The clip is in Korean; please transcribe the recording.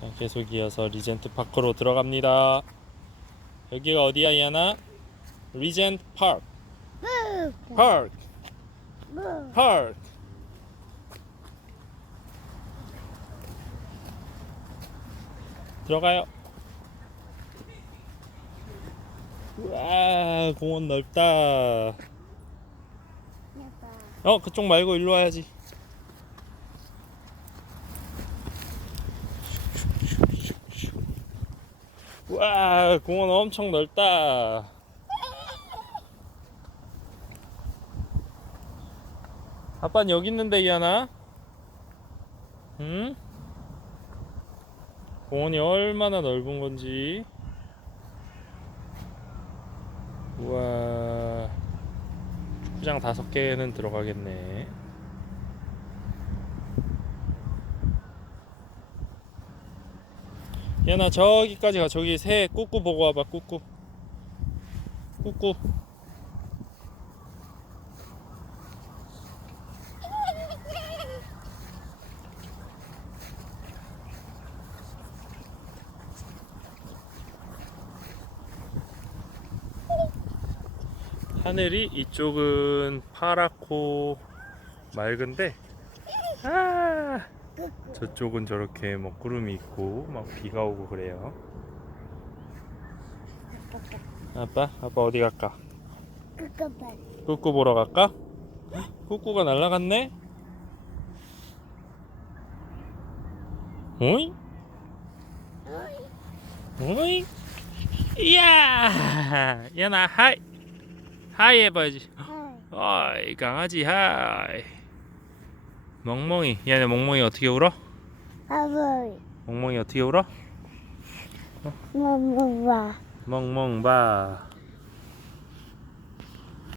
자, 계속 이어서 리젠트 파크로 들어갑니다. 여기가 어디야 이하나? 리젠트 파크. 파크. 파크. 들어가요. 와 공원 넓다. 어 그쪽 말고 일로 와야지. 와 공원 엄청 넓다. 아빠는 여기 있는데 이하나? 응? 공원이 얼마나 넓은 건지. 우와 축구장 다섯 개는 들어가겠네. 얘나 저기까지 가. 저기 새 꾸꾸 보고 와봐 꾸꾸. 꾸꾸. 하늘이 이쪽은 파랗고 맑은데 아 저쪽은 저렇게 뭐 구름이 있고 막 비가 오고 그래요. 아빠, 아빠 어디 갈까? 꾸꾸 보러 갈까? 꾸꾸가 날라갔네? 어이? 어이? 이야! 야나 하이! 하이 해봐야지. 어이 강아지 하이. 멍멍이. 얘네 멍멍이 어떻게 울어? 아버지, 멍멍이 어떻게 울어? 엄마, 멍멍 봐.